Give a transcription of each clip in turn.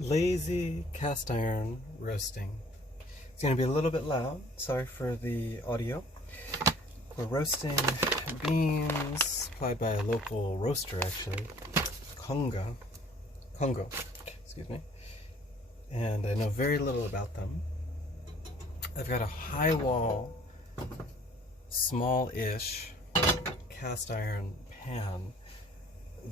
Lazy cast iron roasting. It's going to be a little bit loud. Sorry for the audio. We're roasting beans supplied by a local roaster, actually. Congo, excuse me. And I know very little about them. I've got a high wall, small-ish cast iron pan.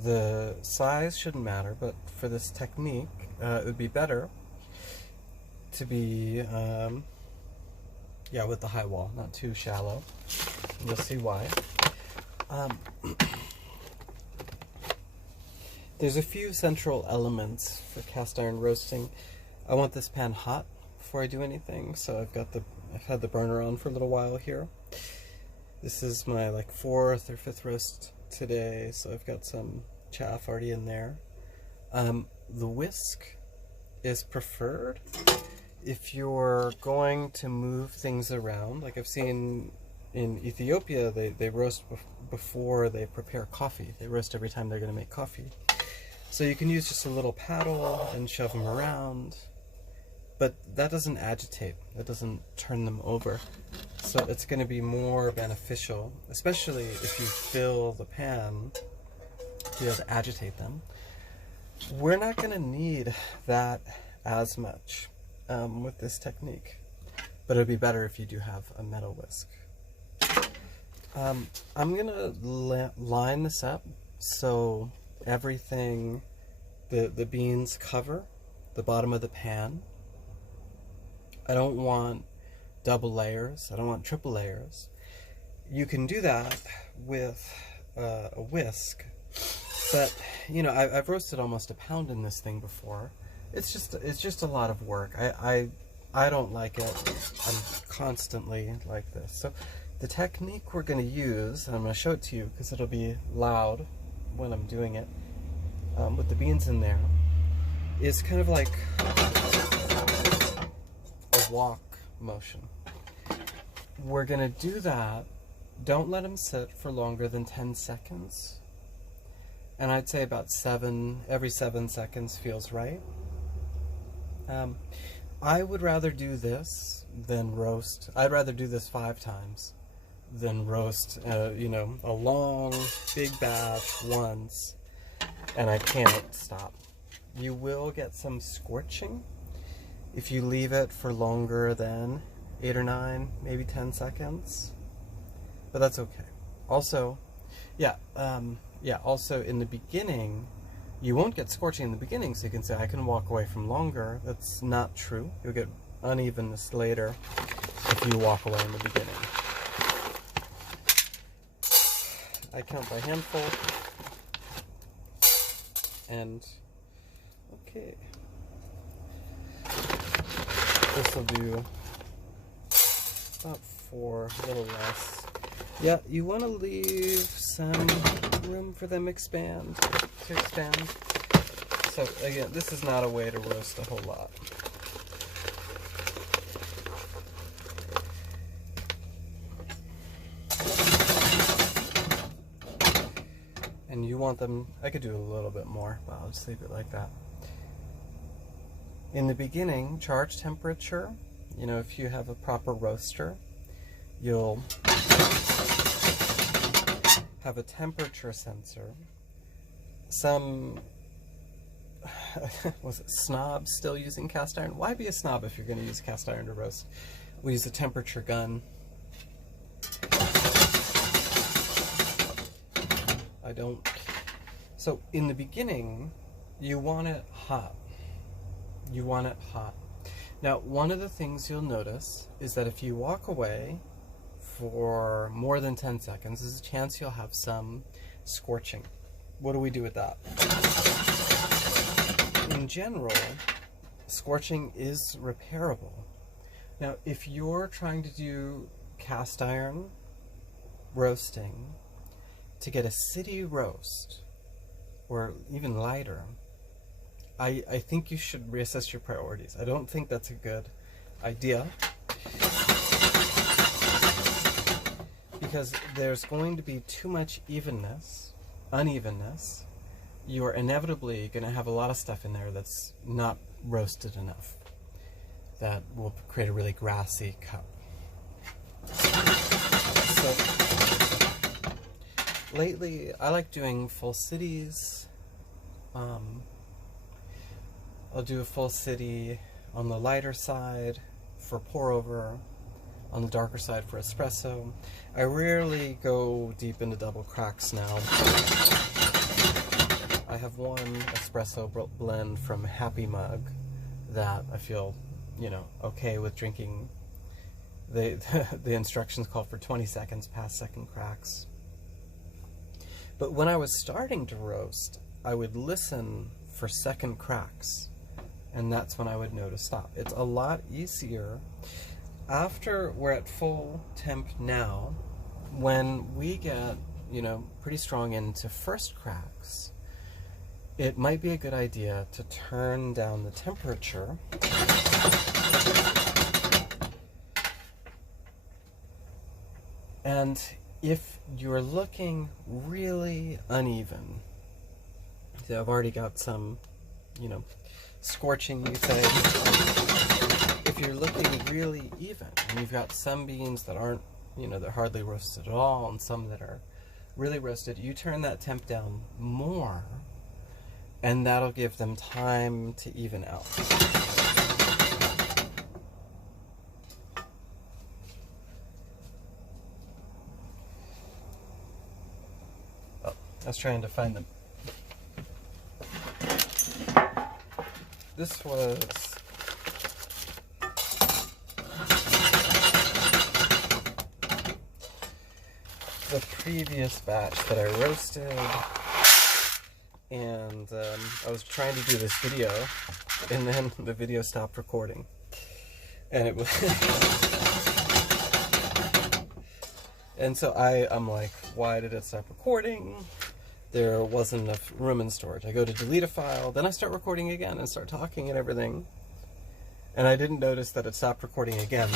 The size shouldn't matter, but for this technique, it would be better to be, with the high wall, not too shallow. You'll see why. There's a few central elements for cast iron roasting. I want this pan hot before I do anything, so I've had the burner on for a little while here. This is my fourth or fifth roast today, so I've got some chaff already in there. The whisk is preferred if you're going to move things around. Like I've seen in Ethiopia, they roast before they prepare coffee. They roast every time they're going to make coffee. So you can use just a little paddle and shove them around, but that doesn't agitate, that doesn't turn them over. So it's going to be more beneficial, especially if you fill the pan, to be able to agitate them. We're not going to need that as much with this technique, but it would be better if you do have a metal whisk. I'm going to line this up so everything, the beans cover the bottom of the pan. I don't want double layers, I don't want triple layers. You can do that with a whisk, but I've roasted almost a pound in this thing before. It's just a lot of work. I don't like it. I'm constantly like this. So the technique we're going to use, and I'm going to show it to you because it'll be loud when I'm doing it, with the beans in there, is kind of like a walk motion. We're going to do that. Don't let them sit for longer than 10 seconds. And I'd say about every 7 seconds feels right. I would rather do this than roast. I'd rather do this 5 times than roast, a long, big batch once, and I can't stop. You will get some scorching if you leave it for longer than 8 or 9, maybe 10 seconds, but that's okay. Also, also in the beginning, you won't get scorching in the beginning, so you can say, I can walk away from longer. That's not true. You'll get unevenness later if you walk away in the beginning. I count by handful, and okay. This will do about 4, a little less. Yeah, you want to leave some room for them to expand. So again, this is not a way to roast a whole lot. And you want them, I could do a little bit more, but I'll just leave it like that. In the beginning, charge temperature, if you have a proper roaster, you'll have a temperature sensor. Some was it snobs still using cast iron? Why be a snob if you're going to use cast iron to roast? We use a temperature gun. I don't. So in the beginning, you want it hot. You want it hot. Now, one of the things you'll notice is that if you walk away for more than 10 seconds, there's a chance you'll have some scorching. What do we do with that? In general, scorching is repairable. Now, if you're trying to do cast iron roasting to get a city roast, or even lighter, I think you should reassess your priorities. I don't think that's a good idea, because there's going to be too much unevenness. You are inevitably going to have a lot of stuff in there that's not roasted enough. That will create a really grassy cup. So lately, I like doing full cities. I'll do a full city on the lighter side for pour over, on the darker side for espresso. I rarely go deep into double cracks now. I have one espresso blend from Happy Mug that I feel, you know, okay with drinking. The instructions call for 20 seconds past second cracks. But when I was starting to roast, I would listen for second cracks, and that's when I would know to stop. It's a lot easier after we're at full temp now. When we get, you know, pretty strong into first cracks, it might be a good idea to turn down the temperature and if you're looking really uneven, so I've already got some, you know, scorching, you say. If you're looking really even, and you've got some beans that aren't, you know, they're hardly roasted at all, and some that are really roasted, you turn that temp down more, and that'll give them time to even out. Oh, I was trying to find them. This was the previous batch that I roasted, and I was trying to do this video, and then the video stopped recording, and it was and so I'm like, why did it stop recording? There wasn't enough room in storage. I go to delete a file, then I start recording again and start talking and everything. And I didn't notice that it stopped recording again.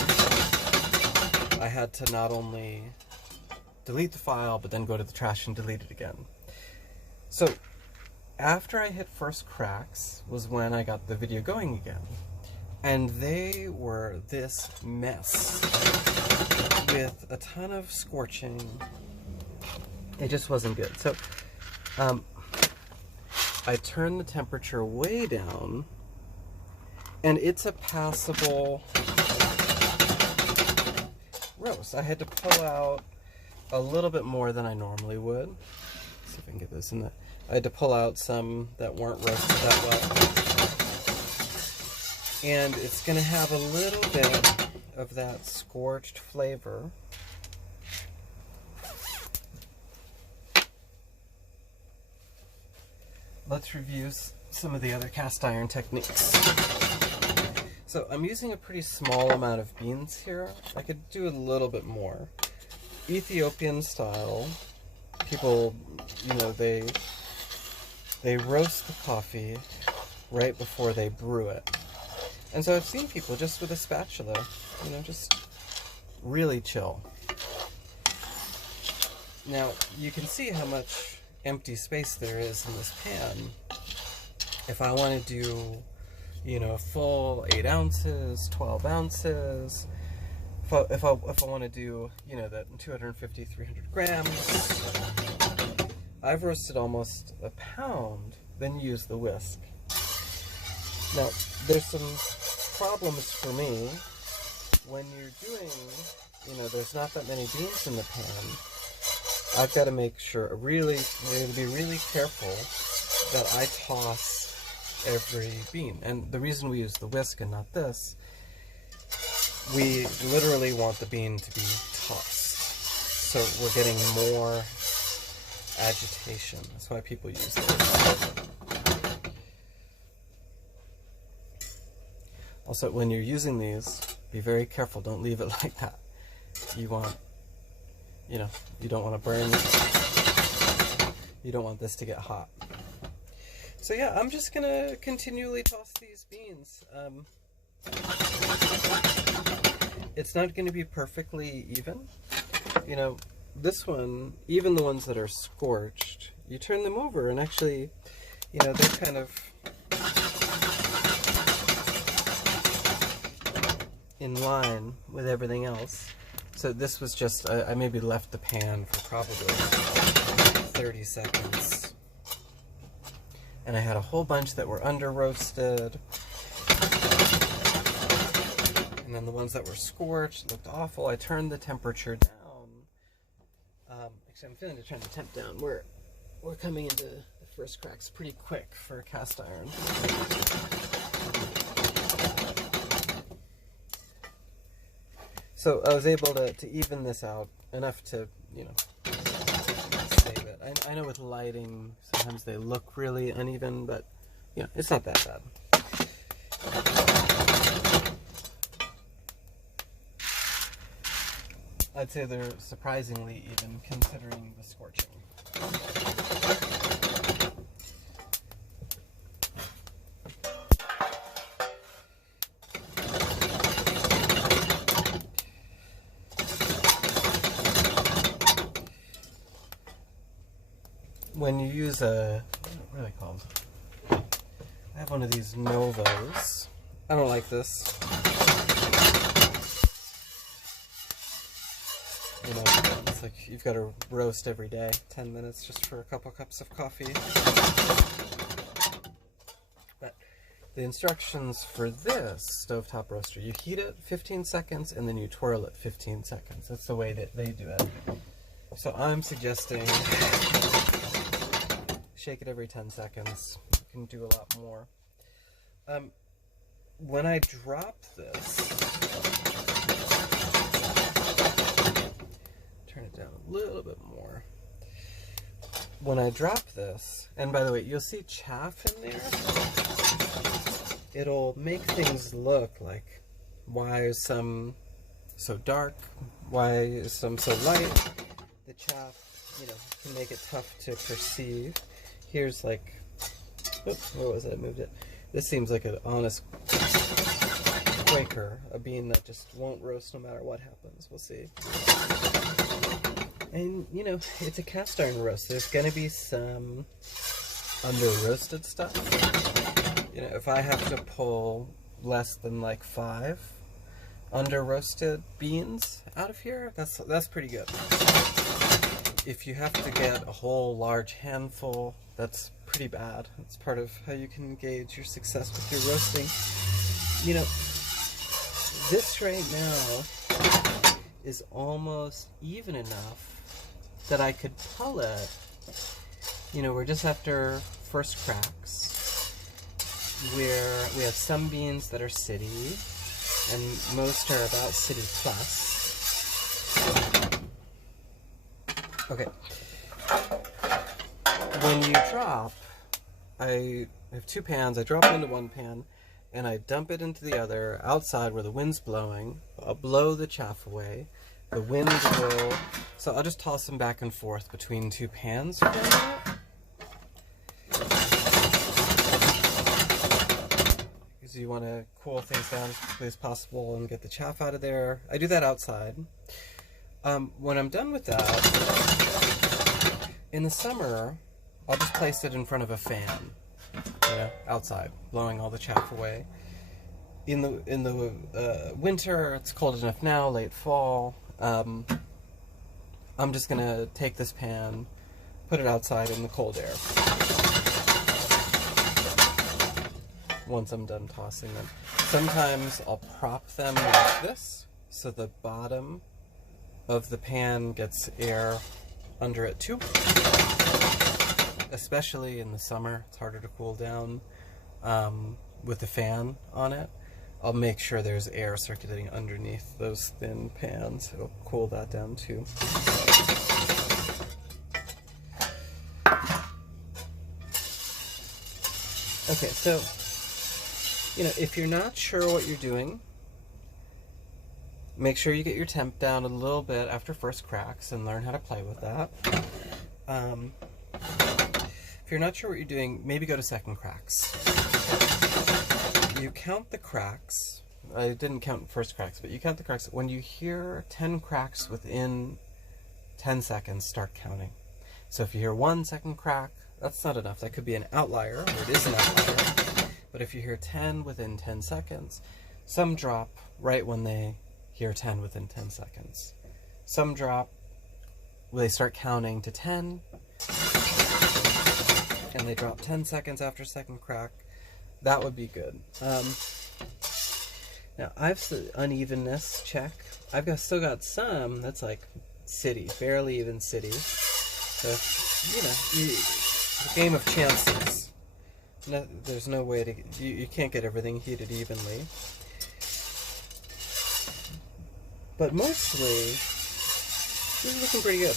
I had to not only delete the file, but then go to the trash and delete it again. So after I hit first cracks was when I got the video going again. And they were this mess with a ton of scorching. It just wasn't good. So I turned the temperature way down, and it's a passable roast. I had to pull out a little bit more than I normally would. Let's see if I can get this in there. I had to pull out some that weren't roasted that well. And it's going to have a little bit of that scorched flavor. Let's review some of the other cast iron techniques. So I'm using a pretty small amount of beans here. I could do a little bit more. Ethiopian style, people, you know, they roast the coffee right before they brew it. And so I've seen people just with a spatula, you know, just really chill. Now, you can see how much empty space there is in this pan. If I want to do, you know, a full 8 ounces, 12 ounces, if I want to do, you know, that 250, 300 grams, I've roasted almost a pound, then use the whisk. Now, there's some problems for me when you're doing, you know, there's not that many beans in the pan. I've got to make sure, I'm going to be really careful that I toss every bean. And the reason we use the whisk and not this, we literally want the bean to be tossed. So we're getting more agitation. That's why people use this. Also, when you're using these, be very careful. Don't leave it like that. You want, you know, you don't want to burn. You don't want this to get hot. So yeah, I'm just going to continually toss these beans. It's not going to be perfectly even. You know, this one, even the ones that are scorched, you turn them over and actually, you know, they're kind of in line with everything else. So this was just, I maybe left the pan for probably 30 seconds. And I had a whole bunch that were under roasted. And then the ones that were scorched looked awful. I turned the temperature down. Actually, I'm feeling to turn the temp down. We're coming into the first cracks pretty quick for a cast iron. So I was able to even this out enough to, you know, save it. I know with lighting, sometimes they look really uneven, but, you know, it's not that bad. I'd say they're surprisingly even considering the scorching. When you use what are they called? I have one of these Novos. I don't like this. You know, it's like you've got to roast every day, 10 minutes just for a couple cups of coffee. But the instructions for this stovetop roaster, you heat it 15 seconds and then you twirl it 15 seconds. That's the way that they do it. So I'm suggesting shake it every 10 seconds. You can do a lot more. When I drop this, turn it down a little bit more. When I drop this, and by the way, you'll see chaff in there. It'll make things look like, why is some so dark? Why is some so light? The chaff, you know, can make it tough to perceive. Here's like, oops, where was it? I moved it. This seems like an honest Quaker, a bean that just won't roast no matter what happens. We'll see. And, you know, it's a cast iron roast. There's going to be some under-roasted stuff. You know, if I have to pull less than like 5 under-roasted beans out of here, that's pretty good. If you have to get a whole large handful, that's pretty bad. It's part of how you can gauge your success with your roasting. You know, this right now is almost even enough that I could pull it. You know, we're just after first cracks, where we have some beans that are city, and most are about city plus. Okay. When you drop, I have 2 pans. I drop it into one pan, and I dump it into the other outside where the wind's blowing. I'll blow the chaff away. The wind will... So I'll just toss them back and forth between 2 pans for a minute. Because you want to cool things down as quickly as possible and get the chaff out of there. I do that outside. When I'm done with that, in the summer, I'll just place it in front of a fan, you know, outside, blowing all the chaff away. In the winter, it's cold enough now, late fall, I'm just gonna take this pan, put it outside in the cold air. Once I'm done tossing them. Sometimes I'll prop them like this, so the bottom of the pan gets air under it too. Especially in the summer, it's harder to cool down with the fan on it. I'll make sure there's air circulating underneath those thin pans. It'll cool that down too. Okay, so, you know, if you're not sure what you're doing, make sure you get your temp down a little bit after first cracks and learn how to play with that. If you're not sure what you're doing, maybe go to second cracks. You count the cracks. I didn't count first cracks, but you count the cracks. When you hear 10 cracks within 10 seconds, start counting. So if you hear 1 second crack, that's not enough. That could be an outlier, or it is an outlier. But if you hear 10 within 10 seconds, Some drop right when they hear 10 within 10 seconds. Some drop when they start counting to 10, and they drop 10 seconds after second crack. That would be good. Now, I've unevenness check. Still got some that's like city, barely even city. So, it's a game of chances. No, there's no way to, you can't get everything heated evenly. But mostly, this is looking pretty good.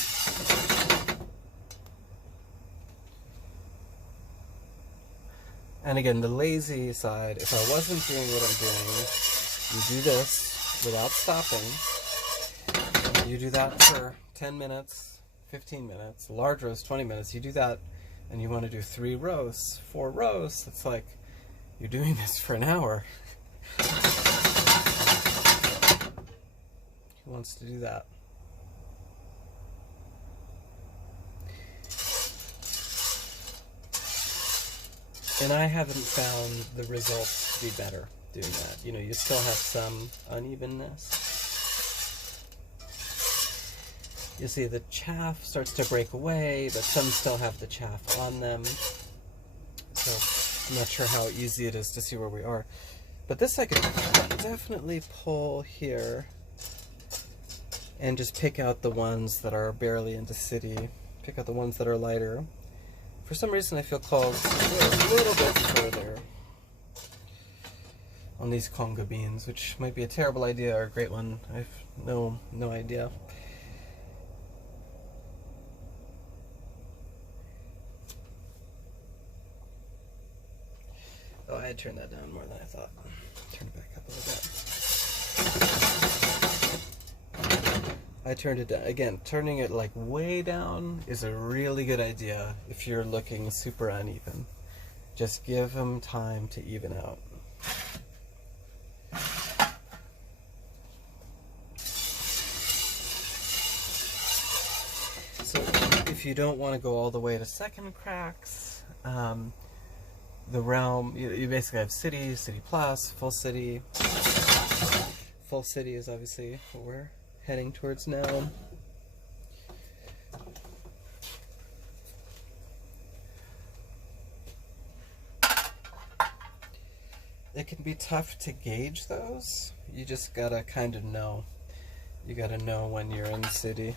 And again, the lazy side, if I wasn't doing what I'm doing, you do this without stopping. You do that for 10 minutes, 15 minutes, large roast, 20 minutes. You do that, and you want to do 3 roasts, 4 roasts. It's like you're doing this for an hour. Who wants to do that? And I haven't found the results to be better doing that. You still have some unevenness. You see the chaff starts to break away, but some still have the chaff on them. So I'm not sure how easy it is to see where we are. But this I could definitely pull here and just pick out the ones that are barely into city. Pick out the ones that are lighter. For some reason I feel called to go a little bit further on these Congo beans, which might be a terrible idea or a great one. I have no idea. Oh, I had turned that down more than I thought. Turn it back up a little bit. I turned it down. Again, turning it like way down is a really good idea if you're looking super uneven. Just give them time to even out. So if you don't want to go all the way to second cracks, the realm, you basically have city, city plus, full city. Full city is obviously what we're heading towards now. It can be tough to gauge those. You just gotta kind of know. You gotta know when you're in the city.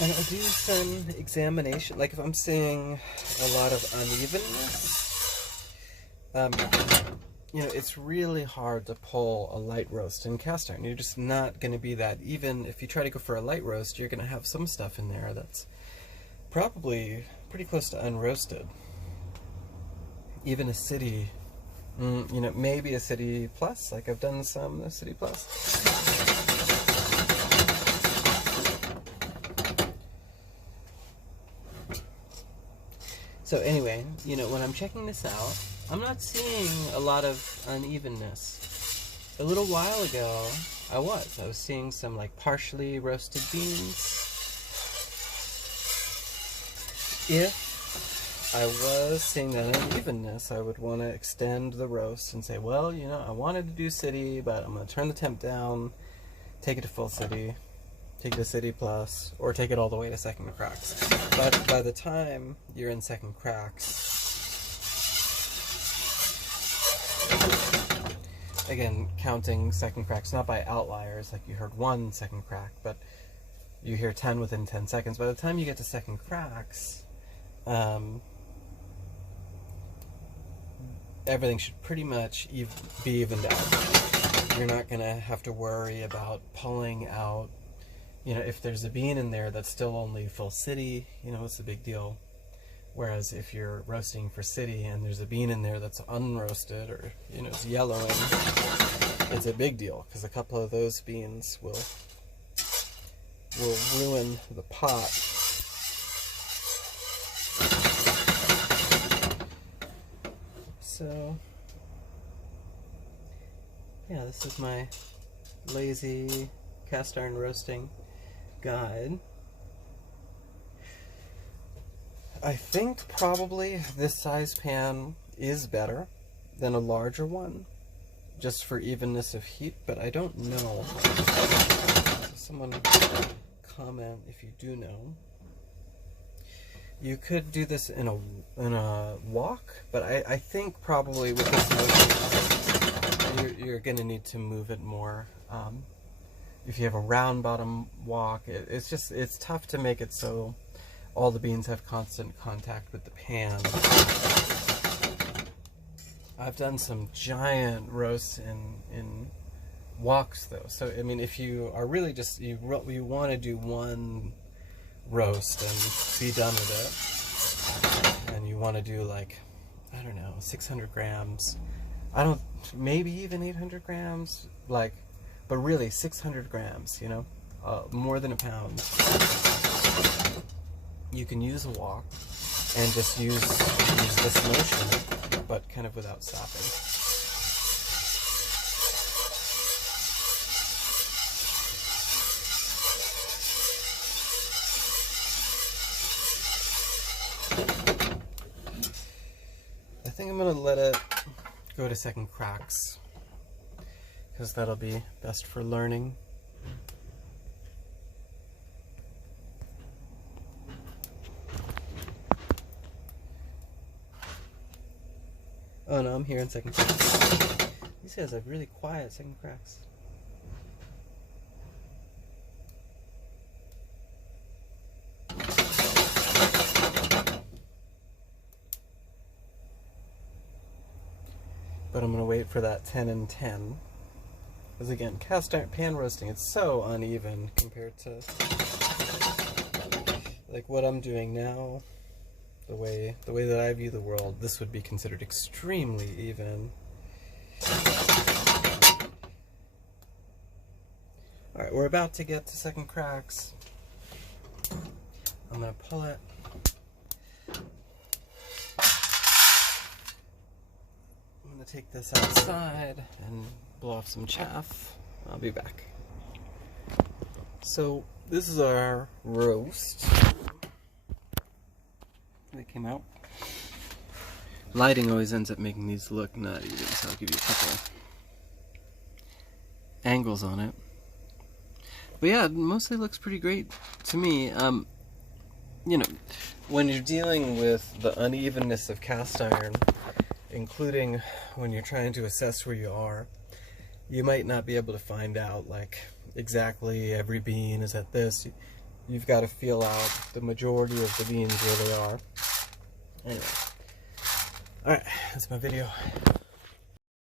And I'll do some examination, like if I'm seeing a lot of unevenness, it's really hard to pull a light roast in cast iron. You're just not going to be that even. If you try to go for a light roast, you're going to have some stuff in there that's probably pretty close to unroasted. Even a city, maybe a city plus, like I've done some city plus. So anyway, when I'm checking this out, I'm not seeing a lot of unevenness. A little while ago, I was seeing some like partially roasted beans. If I was seeing that unevenness, I would want to extend the roast and say, well, I wanted to do city, but I'm going to turn the temp down, take it to full city, take it to city plus, or take it all the way to second cracks. But by the time you're in second cracks, again, counting second cracks not by outliers, like you heard 1 second crack, but you hear 10 within 10 seconds. By the time you get to second cracks, everything should pretty much be evened out. You're not going to have to worry about pulling out. If there's a bean in there that's still only full city, what's the big deal? Whereas if you're roasting for city and there's a bean in there that's unroasted or, it's yellowing, it's a big deal because a couple of those beans will ruin the pot. So, yeah, this is my lazy cast iron roasting guide. I think probably this size pan is better than a larger one, just for evenness of heat, but I don't know. So someone comment if you do know. You could do this in a wok, but I think probably with this motion, you're going to need to move it more. If you have a round bottom wok, it's tough to make it so all the beans have constant contact with the pan. I've done some giant roasts in woks though, so I mean, if you are really just you want to do one roast and be done with it, and you want to do like, I don't know, 600 grams, maybe even 800 grams, like, but really 600 grams, you know, more than a pound. You can use a wok and just use this motion, but kind of without stopping. I think I'm going to let it go to second cracks, because that'll be best for learning. Oh no, I'm here in second cracks. He says I'm really quiet second cracks. But I'm going to wait for that 10 and 10. Because again, cast iron pan roasting, it's so uneven compared to like what I'm doing now. The way that I view the world, this would be considered extremely even. Alright, we're about to get to second cracks. I'm going to pull it. I'm going to take this outside and blow off some chaff. I'll be back. So this is our roast. They came out. Lighting always ends up making these look not even, so I'll give you a couple angles on it. But yeah, it mostly looks pretty great to me. You know, when you're dealing with the unevenness of cast iron, including when you're trying to assess where you are, you might not be able to find out like exactly every bean is at this. You've got to feel out the majority of the beans where they are. Anyway. Alright, that's my video.